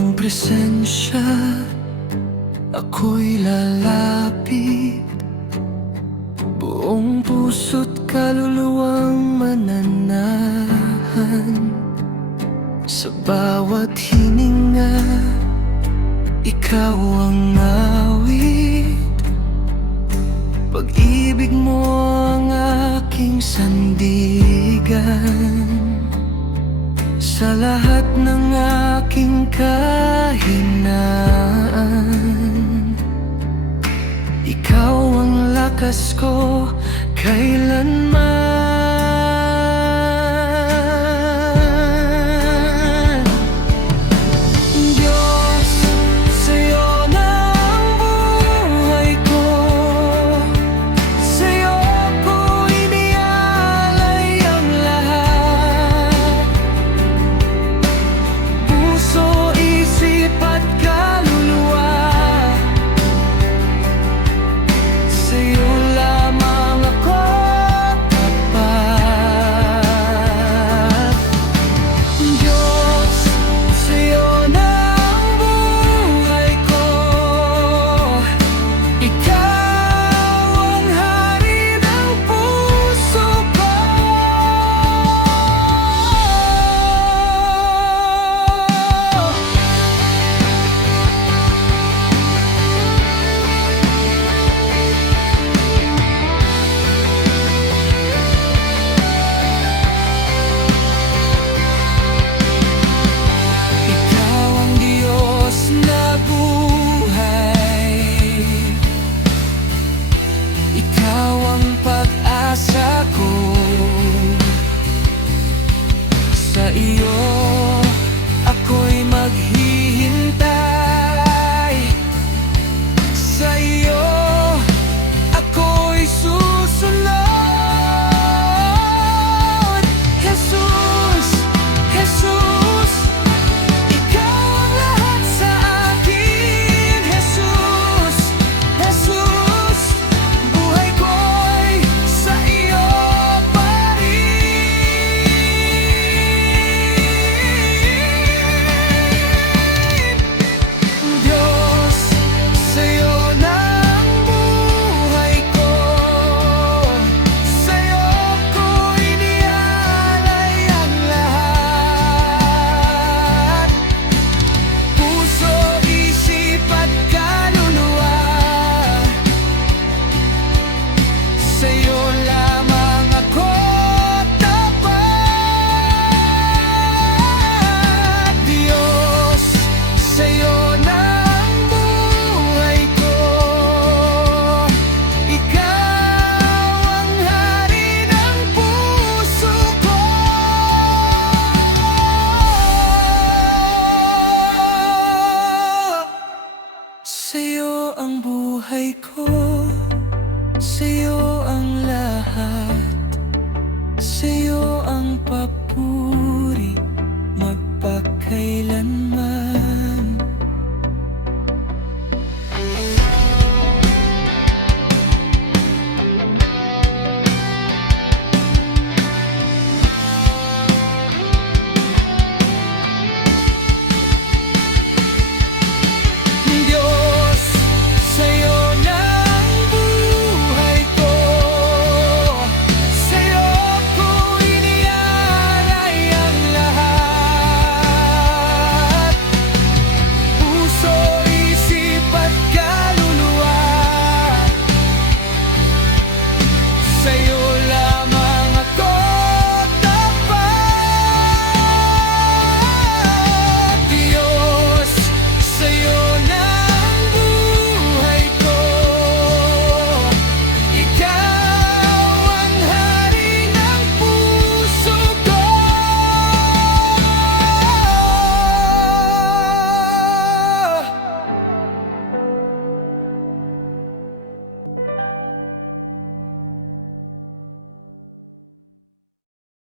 iyong presensya, ako'y lalapit. Buong puso't kaluluwang mananahan. Sa bawat hininga, ikaw ang awit. Pag-ibig mo ang aking sandigan. Sa lahat ng aking kahinaan, ikaw ang lakas ko kailanman. Diyos, sa'yo na ang buhay ko, sa'yo ko inialay ang lahat. Puso, isip at kaluluwa, sa'yo lamang ako tapat. Diyos, sa'yo na ang buhay ko, ikaw ang hari ng puso ko. Ikaw ang Diyos na buhay, ikaw ang pag-asa ko. Sa iyo ako'y maghihintay, sa iyo ako'y susunod. Jesus, Jesus, ikaw ang lahat sa akin. Jesus, Jesus, buhay ko'y sa iyo pa rin. Diyos, sa'yo na ang buhay ko, sa'yo ko inialay ang lahat. Puso, isip at kaluluwa, sa'yo lamang ako tapat. Diyos, sa'yo na ang buhay ko, ikaw ang hari ng puso ko. Sa'yo ang buhay ko, sa'yo ang lahat, sa'yo ang